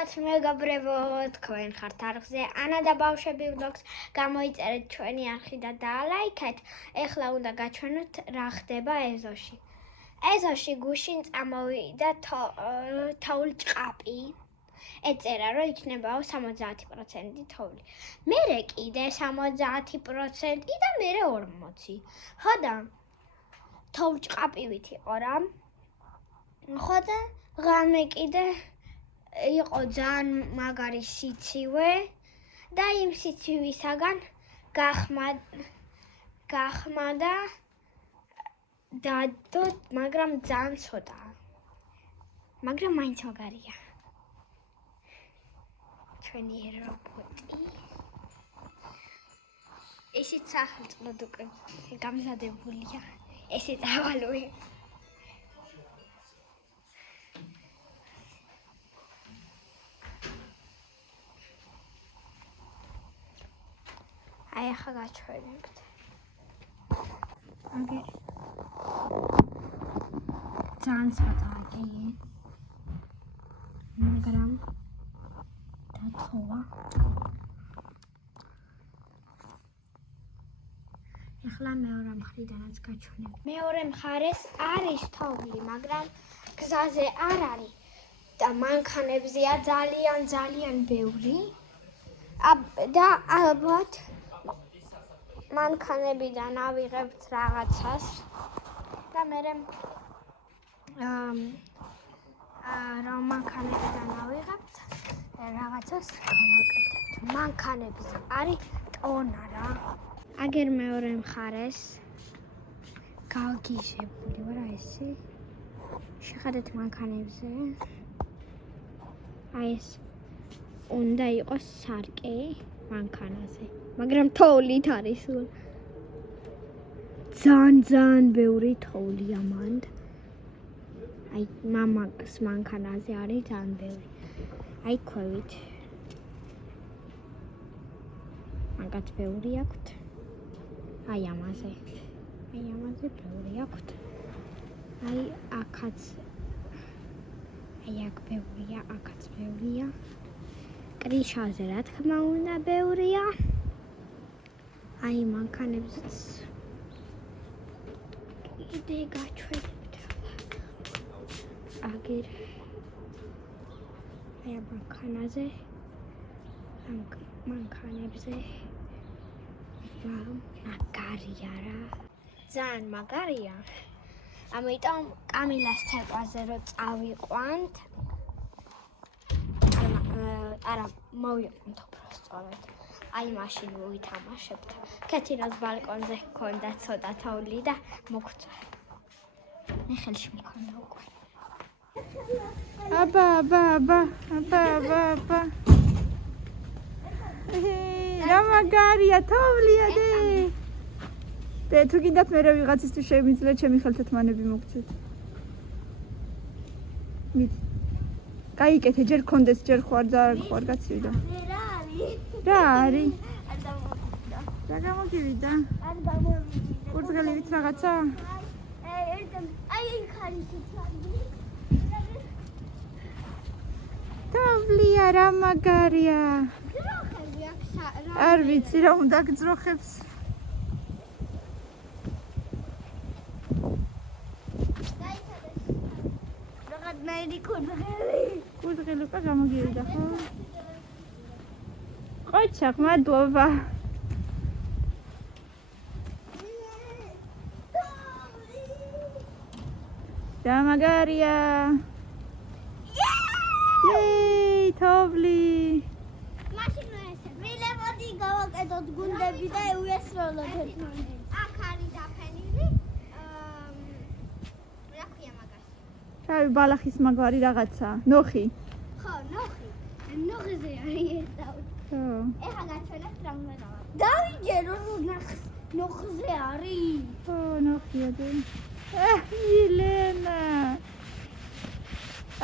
მოგესალმებით მეგობრებო, თქვენ ხართ არხზე ანა და ბავშვები ვლოგს. გამოიწერეთ ჩვენი არხი და დაალაიქეთ. ეხლა უნდა გაჩვენოთ რა ხდება ეზოში. ეზოში გუშინ წამოვიდა თოვლ ჭყაპი. ეწერა რომ იქნებაო 70% თოვლი. მერე კიდე 70% და მერე 40. ხო და თოვლ ჭყაპივით იყო რა. ხო და ღამე კიდე იყო ძალიან მაგარი სიცივე და იმ სიცივისაგან გახმადა დადო, მაგრამ ძალიან ცოტა. მაგრამ მაინც მაგარია. ჩვენი რობოტი. ისიც სახელმწიფოდ უკვე გამზადებულია. ესეც ავალუე. აი ახლა გაჩვენებთ. აგერ ძალიან ცოტაა კი. მაგრამ დათოვა. ეხლა მეორე მხრიდანაც გაჩვენებ. მეორე მხარეს არის თოვლი, მაგრამ გზაზე არ არის და მანქანებზეა ძალიან ბევრი. და ალბათ მანქანებიდან ავიღებთ რაღაცას და მე რომ მანქანებიდან ავიღებთ რაღაცას გავაკეთებთ. მანქანებზე არის ტონა რა. აგერ მეორე მხარეს გაგიჟებული ვარ ესე. შეხედეთ მანქანებზე. აი ეს უნდა იყოს სარკე მანქანაზე. მაგრამ თოვლით არის სულ. ძალიან ბევრი თოვლია მანდ. აი მამაკს მანქანაზე არის ძალიან ბევრი. აი ქვევით. მაგაც ბევრი აქვთ. აი ამაზე ბევრი აქვთ. აი აქაც აი აქ ბევრია, აქაც ბევრია. კრიშაზე რა თქმა უნდა ბევრია. აი მანქანებზეც კიდე გაჩვენებთ. აგერ აი მანქანაზე მანქანებზე მაგარია რა. ძალიან მაგარია. ამიტომ კამილას ცეკვაზე რო წავიყვანთ არა მოვიყვანთ უბრალოდ. აი მაშინ ვითამაშებთ. ქეთინოს ბალკონზე ჰქონდა ცოტა თოვლი და მოგწვა. მე ხელში მქონდა უკვე. აბა. რა მაგარია თოვლია დე. და თუ გინდათ მე ვიღაცისთვის შემიძლია ჩემი ხელთათმანები მოგცეთ. მით. გაიკეთე ჯერ კონდეს ჯერ ხوار გაცივდა. რა არის? რა გამოგივიდა? არ გამოვიდა. კურდღელივით რაღაცა? აი ხარი ციცარი. თოვლია რა მაგარია. ძროხები აქ რა. არ ვიცი რა უნდა გძროხებს. რაღაც მერი კურდღელი. კურდღელი უკვე გამოგივიდა ხო? ყოჩახ მადლობა. და მაგარია. იეი თოვლი. მაშინ ესე მილემოდი გავაკეთოთ გუნდები და უესროლოთ ერთმანეთს. აქ არის დაფენილი. რა ქვია მაგას? შავი ბალახის მაგვარი რაღაცა. ნოხი. ხო, ნოხი. ნოხზე არის ეს დავით. ხო. ეხლა გაჩვენებთ რა უნდა გავაკეთოთ. დავიჯერო რომ ნოხზე არის. ხო, ნოხია დე. ილენა.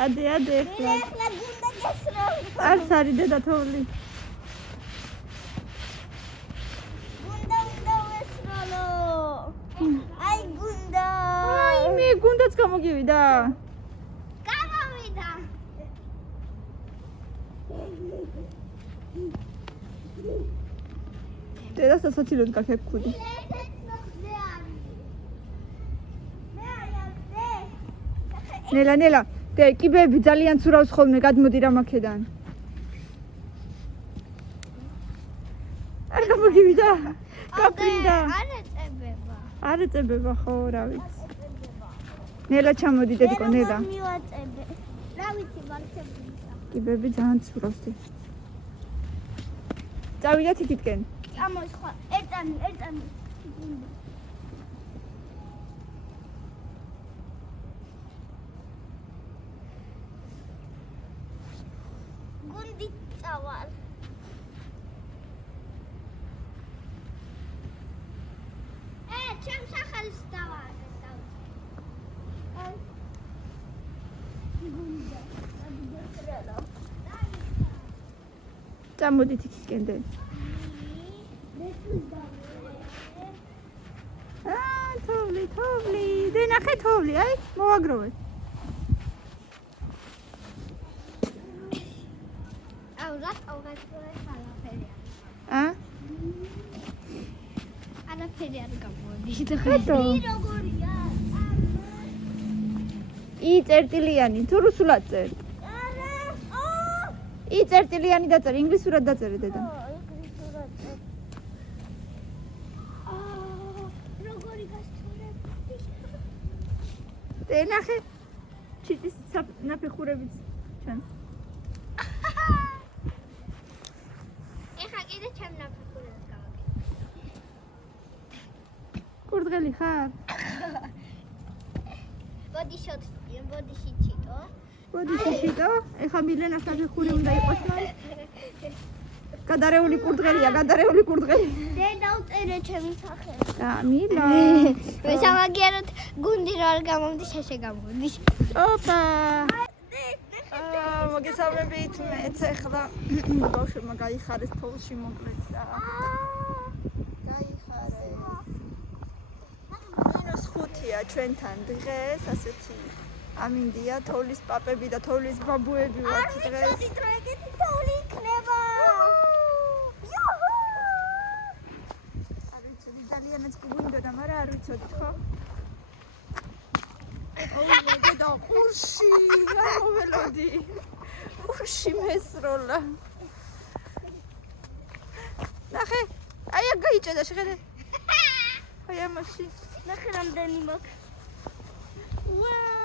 ადე ეხლა გუნდა გესროლ. არც არის დედა თოვლი. გუნდა უესროლო. აი გუნდა. აი მე გუნდაც გამოგივიდა. გამოვიდა. დედას ასაცილოდ გაქ ქუდი. ნელა, დე კიბეები ძალიან ცურავს ხოლმე, გადმოდი რა მაქედან. არ გამოგივიდა? გაფრინდა. არ ეწებება ხო, რა ვიცი. ნელა ჩამოდი დედიკო, ნელა. რა ვიცი, მარხებია. კიბეები ძალიან ცურავს დი. წავიდეთ იქითკენ. წამოიხვა, ერთანი. გუნდი წავალ. ჩემს ახალს დავაყე. წამოდით იქითკენ დე. თოვლი, დე ნახე თოვლი, აი, მოვაგროვეთ. არაფერი არ გამოდის. როგორია? წერტილიანი, თუ რუსულად წერ. წერტილიანი დაწერე, ინგლისურად დაწერე დედა. როგორი გასწორებული. დე ნახე. ჩიტის ნაფეხურებიც ჩანს. ეხა კიდე ჩემ ნაფეხურებს გავაკეთე. კურდღელი ხარ? ბოდიში ჩიტო? ეხა მილენას ნაფეხური უნდა იყოს მან. გადარეული კურდღელია. დე დავწერე ჩემი სახე. მილა. მე სამაგიეროდ გუნდი რა არ გამომდის, ესე გამოდის. ოპა. მოგესალმებით, მეც ეხლა ბავშვებმა გაიხარეს თოვლში მოკლედ და გაიხარეს. -5-ია ჩვენთან დღეს, ასეთი ამინდია, თოვლის პაპები და თოვლის ბაბუები ვართ დღეს. ეგეთი თოვლი იქნება. არ ვიცოდი, ძალიანაც გგვინდოდა, მაგრამ არ ვიცოდით ხო? და ყურში გამოველოდი. ყურში მესროლა. ნახე, აი აქ გაიჭედა შეხედე. აი ამაში. ნახე რამდენი მაქვს. ვაუ!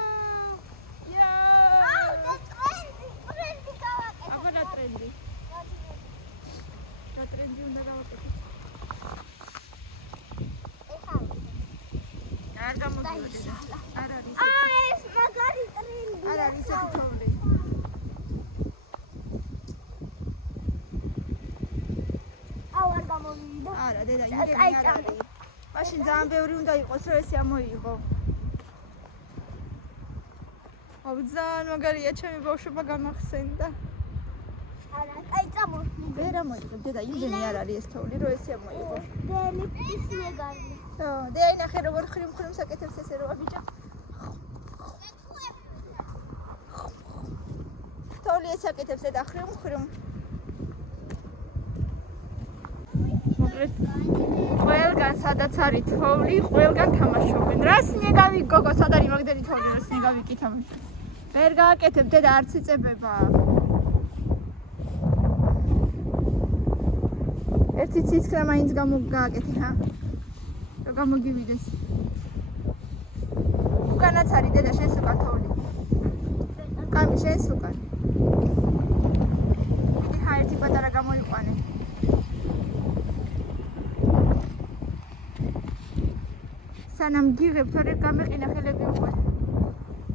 და ტრენდი გავაკეთე. აბა რა ტრენდი? რა ტრენდი უნდა გავაკეთე? არ გამოდიოდა. არ არის. ეს მაგარი ტრენდი. არ არის ეს თოვლი. არ გამოვიდა. არა, დედა, იმდენი არ არის. მაშინ ძალიან ბევრი უნდა იყოს, რომ ესე ამოიღო. ძალიან მაგარია, ჩემი ბავშვობა გამახსენდა. არა, წამო. ვერ ამოიღებ, დედა, იმდენი არ არის ეს თოვლი, რომ ესე ამოიღო. დელიფტის მეგარი. დე აი ნახე როგორ ხრიმ საკეთებს ესე რა ბიჭა. თოვლი ეს საკეთებს და ხრიმ. მოკლედ ყველგან სადაც არის თოვლი, ყველგან თამაშობენ. რა სნეგავი გოგო, სად არის მაგდენი თოვლი, რა სნეგავი კი თამაშობ. ვერ გააკეთებ დედა, არც იწებება. ერთი ციცქრა მაინც გააკეთე, ჰა? რა გამოგივიდეს. უკანაც არის დედა, შენს უკან თოვლი. კამი შენს უკან. მიდი ხა ერთი პატარა გამოიყვანე. სანამ გიღებ, თორე გამეყინა ხელები უკვე.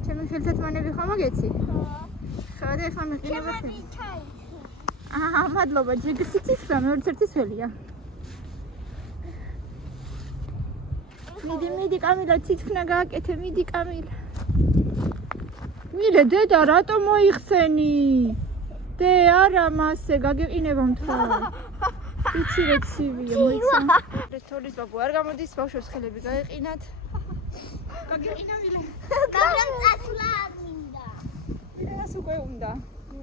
ჩემი ხელთათმანები ხომ აგეცი? ხო, და ეხლა მეყინება ხელი. მადლობა, ჯიგრში ციცხრა, მეორე ერთის ველია. მიდი კამილა, ციცქნა გააკეთე, მიდი კამილა. მილე დედა, რატო მოიხსენი? დე არა მასე, გაგეყინება მთვა. იცი რა ცივია, მოიცა. თოვლის ბაბუ არ გამოდის, ბავშვებს ხელები გაეყინათ. გაგეყინა მილე. გაგან წასვლა მინდა. ეს უკვე უნდა.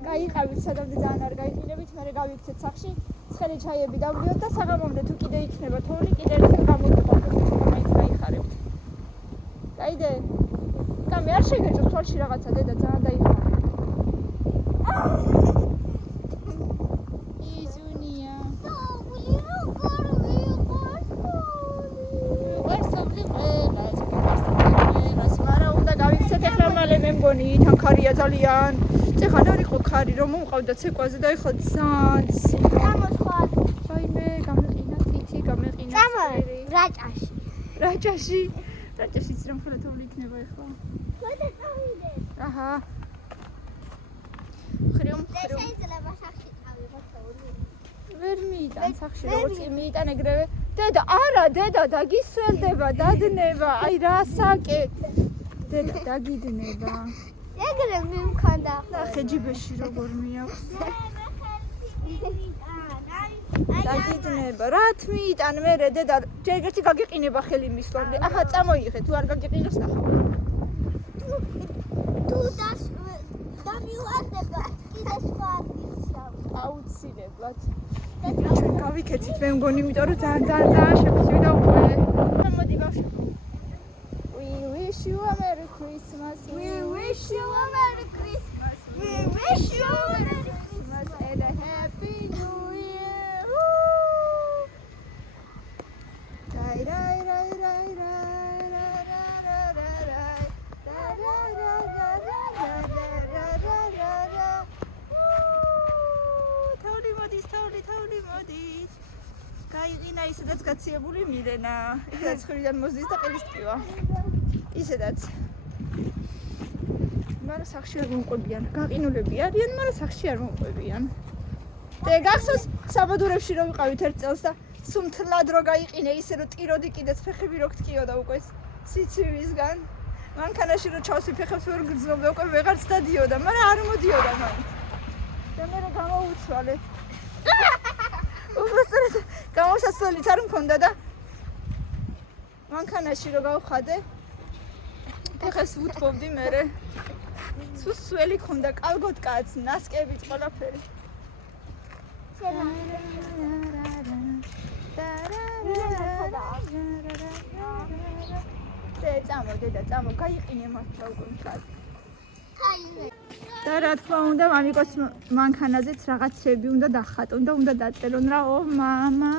გაიყავით სადამდე ძალიან არ გაიყინებით, მერე გავიქცეთ სახში, ცხელი ჩაიები დავდიოთ და საღამომდე თუ კიდე იქნება თოვლი, კიდე ერთხელ გამოვიყვანოთ, ცოტა მაინც გაიხარებთ. გაიდე? კამი არ შეგეჭოს თვალში რაღაცა დედა ძალიან დაიხარა. იზუნია. მე მგონი თანქარია ძალიან. წეხან არ იყო ქარი რომ მომყავდა ცეკვაზე და ეხლა ძალიან გამოსხვალ. ვაიმე, გამეყინა თითი, გამეყინა წერი. რაჭაში. რაჭაში. რაჭაშიც რომ ხელა თოვლი იქნება ეხლა. მოდი წავიდე. აჰა. ხრიუმ. შეიძლება სახში წავიღო თოვლი. ვერ მიიტან სახში როგორც კი მიიტან ეგრევე. დედა, არა, დედა დაგისველდება, დადნება. აი რა საკეთ. დედა დაგიდნება. ეგრე მიმქონდა. ნახე ჯიბეში როგორ მიაქვს. დაგიდნება. რა თმიიტან მერე დედა ჯერ ერთი გაგიყინება ხელი მისვლამდე. აჰა, წამოიღე, თუ არ გაგიყინოს ნახავ. თუ დამივარდება, კიდე სხვა ისავ. აუცილებლად. ჩვენ გავიქეთით, მე მგონი, იმიტომ რომ ძალიან შეგვიძლია უკვე. მოდი ბავშვი. We wish you a Merry Christmas. We wish you a Merry Christmas. We wish you a Merry Christmas and a Happy New Year. Rai rai rai rai თოვლი მოდის. გაიყინა ისედაც გაციებული მილენა. ისედაც ხრიდან მოსდის და ყელის ტკივა. ისედაც. მაგრამ სახში არ მომყვებიან. გაყინულები არიან, მაგრამ სახში არ მომყვებიან. და გახსოვს საბადურებში რომ ვიყავით ერთ წელს და სუმთლად რო გაიყინე ისე რომ ტიროდი კიდეც ფეხები რო გტკიოდა უკვე სიცივისგან. მანქანაში რო ჩავსვი ფეხებს ვერ გრძნობდა უკვე ვეღარც დადიოდა, მაგრამ არ მოდიოდა მაინც. და მე რო გამოუცვალე. უბრალოდ გამოსასვლელიც არ მქონდა და მანქანაში რო გავხადე ფეხებს ვუთხოვდი მერე სუსველი ქონდა კალგოტკაც ნასკებიც ყველაფერი დედა წამო გაიყინე მართლა უკვე მთლად და რა თქმა უნდა მამიკოს მანქანაზეც რაღაცები უნდა დახატონ და უნდა დაწერონ რა ო მამა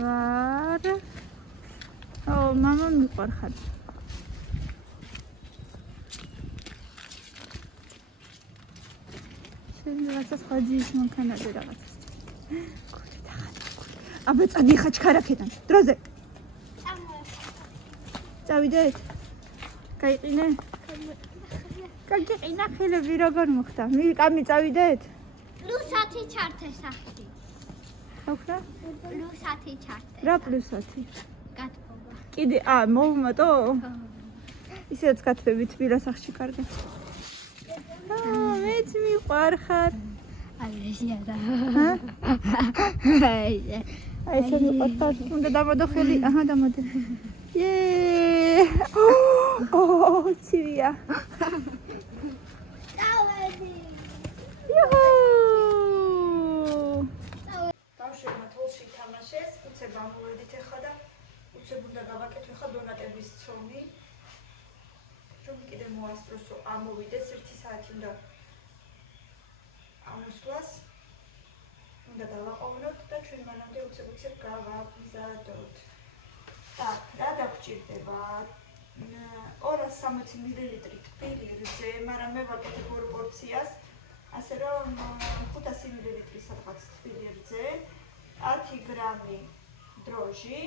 ვარ ო მამა მიყვარხარ შენ რაღაცა ხაძის მანქანაზე რაღაცას გული დახატა აბა წადი ხა ჩქარაკედან დროზე წავიდეთ? გაიყინე? გაგიყინა ხელები როგორ მოხდა? კამი წავიდეთ? პლუსათი ჩართე სახში. ხოხა? პლუსათი ჩართე. რა პლუსათი? გათბობა. კიდე მოვუმატო? ისედაც გათბებით ბირა სახში კარგი. მეც მიყვარხარ. ალეშია და. აი ესე მიყვარხარ. უნდა დამოდო ხელი. აჰა დამოდე. Oh, ცივია. წავედი. იუჰუ. ბავშვებმა თოლში თამაშეს, უცებ ამოვედით ახლა და უცებ უნდა გავაკეთო ახლა დონატების ცომი. რომ კიდე მოასწროსო, ამოვიდეს 1 საათი უნდა ამოსვლას. უნდა დავაყოვნოთ და ჩვენ მანამდე უცებ გავაგზავნოთ. Так, რა დაგჭირდება? 260 მილილიტრი თბილი რძე, მაგრამ მე ვაკეთებ 2 პორციას, ასე რომ 500 მილილიტრი სადღაც თბილი რძე, 10 გრამი დროჟი,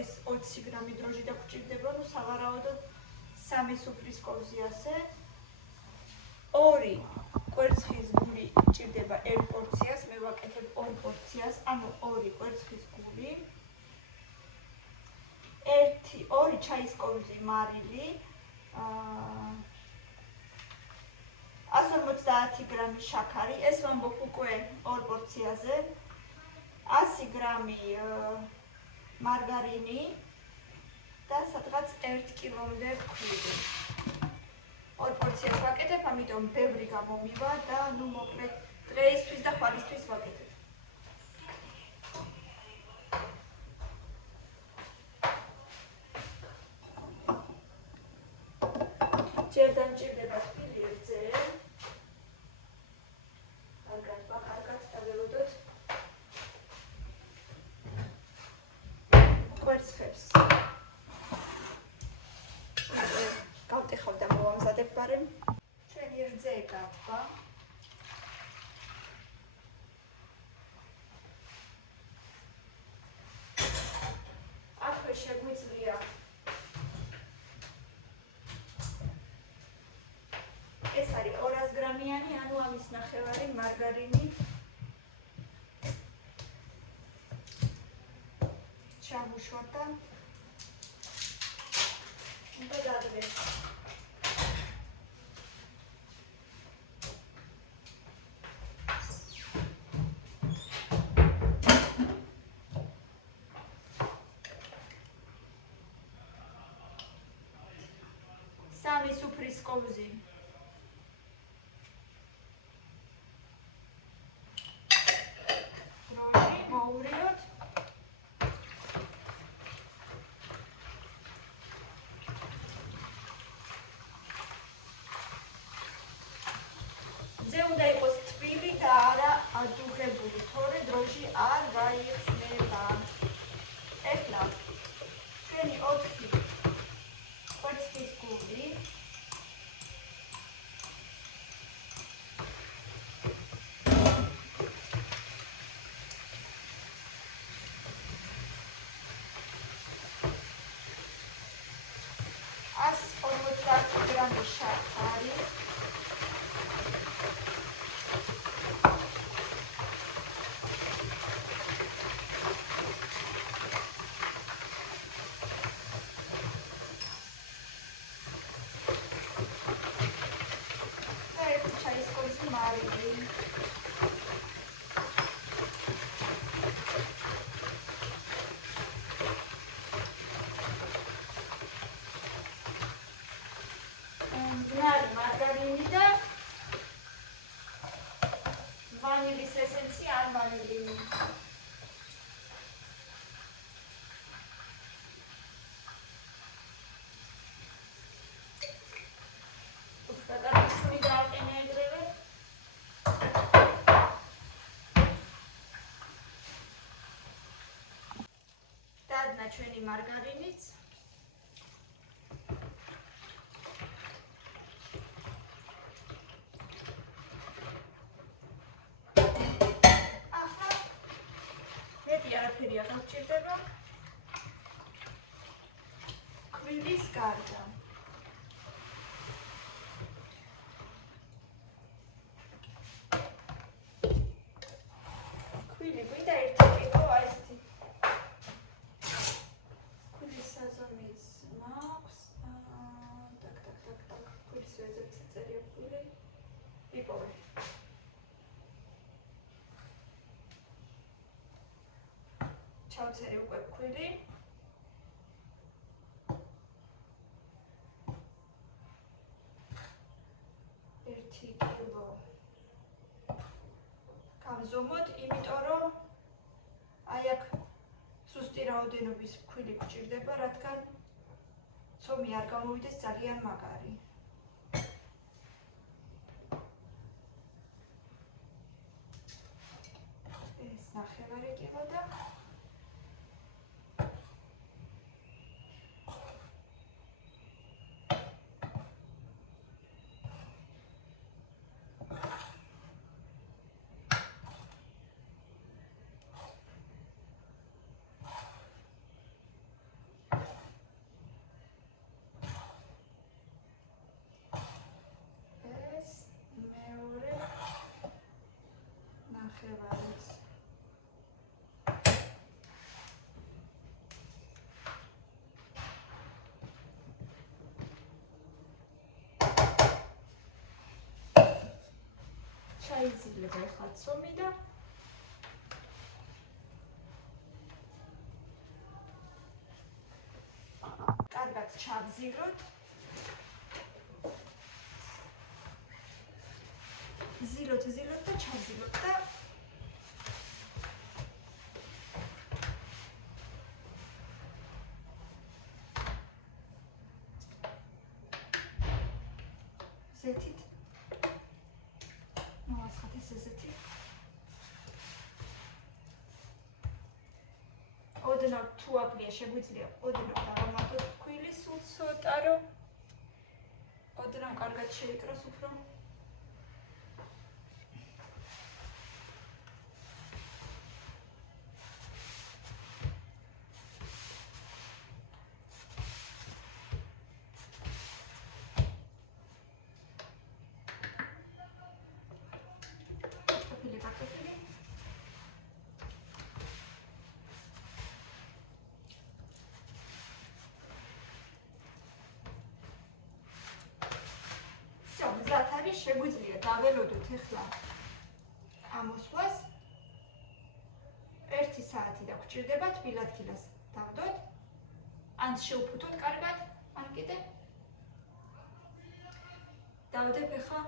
ეს 20 გრამი დროჟი დაგჭირდება, ну სავარაუდოდ 3 სუფრის კოვზი ასე. 2 კვერცხის გული ჭირდება 1 პორციას, მე ვაკეთებ 2 პორციას, ანუ 2 კვერცხის გული. 2 ჩაის კოვზი მარილი, 150 გრამი შაქარი, ეს ვამბობ უკვე 2 პორციაზე, 100 გრამი მარგარინი და სადღაც 1 კილომდე ქვილი. ორ პორციას ვაკეთებ, ამიტომ ბევრი გამომივა და ნუ მოკლედ დღეისთვის და ხვალისთვის ვაკეთებ. ჯერ დამჭირდება თბილი ერთზე. კარგად დაველოდოთ. კვერცხებს. გავტეხავ და მოვამზადებ ბარემ. ჩვენი რძე გაფვა. აქვე შეგვიძლია ეს არის 200 გრამიანი, ანუ ამის ნახევარი მარგარინი. ჩამოშვათ და უნდა გადავეს. სამი სუფრის ყოფზი. დროჟი მოუვრიოთ. ზე უნდა იყოს თბილი და არა ადუღებული, თორე დროჟი არ გაიხსნება. ეხლა ჩვენი 4 კვერცხის გული. ას 50 გრამი შაქარი. მარგარინი და ვანილის ესენცი ან ვანილინი. უკრატარისული დააყენე ეგრევე. დადნა ჩვენი მარგარინიც. არაფერი აღარ გჭირდება. ქვილის გარდა. ქვილი გვინდა ერთი კილო, აი ესეთი. ქვილის საზომის მაქვს. ქვილის ვეძებს წერია ქვილი. იპოვე. ჩავცერი უკვე ქვილი. ერთი კილო გავზომოთ, იმიტომ რომ აი აქ სუსტი რაოდენობის ქვილი გვჭირდება, რადგან ცომი არ გამოვიდეს ძალიან მაგარი. ეს ნახევარი კილო და ნახევარიც. ჩაიძილებ ახლა ცომი და კარგად ჩავზილოთ. ზილოთ და ჩავზილოთ და ზეთით მოვასხათ ეს ზეთი. ოდნავ თუ აკლია შეგვიძლია ოდნავ დავამატოთ ქვილი სულ ცოტა რომ ოდნავ კარგად შეიკროს უფრო. შეგვიძლია დაველოდოთ ახლა ამოსვლას 1 საათი და გვჭირდება თბილ ადგილას დავდოთ, ან შევფუთოთ კარგად, ან კიდე დავდებ ახლა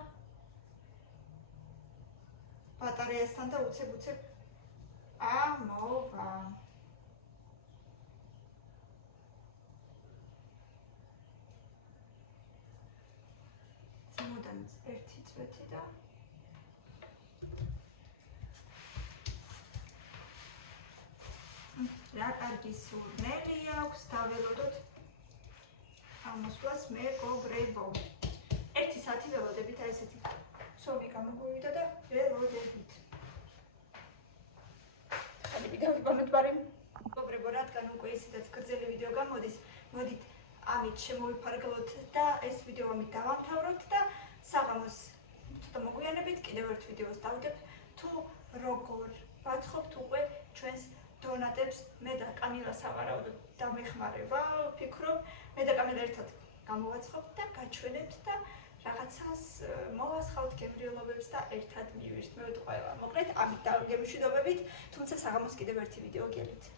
ბატარეასთან და უცებ ამოვა. ზემოდანაც 1 წვეთი და რა კარგი სურნელი აქვს, დაველოდოთ ამოსვლას მეგობრებო. 1 საათი ველოდებით, აი ესეთი სომი გამოგვივიდა და ველოდებით. ხალები გავიგონოთ ბარემ. მეგობრებო, რადგან უკვე ისედაც გრძელი ვიდეო გამოდის, მოდით ამით შემოვიფარგლოთ და ეს ვიდეო ამით დავამთავროთ და საღამოს ცოტა მოგვიანებით კიდევ ერთ ვიდეოს დავდებ თუ როგორ ვაცხობთ უკვე ჩვენს დონატებს. მე და კამილა სავარაუდოდ დამეხმარება, ვფიქრობ, მე და კამილა ერთად გამოვაცხობთ და გაჩვენებთ და რაღაცას მოვასხავთ გემრიელობებს და ერთად მივირთ. მე ვიტყვი ყველა. მოკლედ ამით დავგემშვიდობებით, თუმცა საღამოს კიდევ ერთი ვიდეო გელით.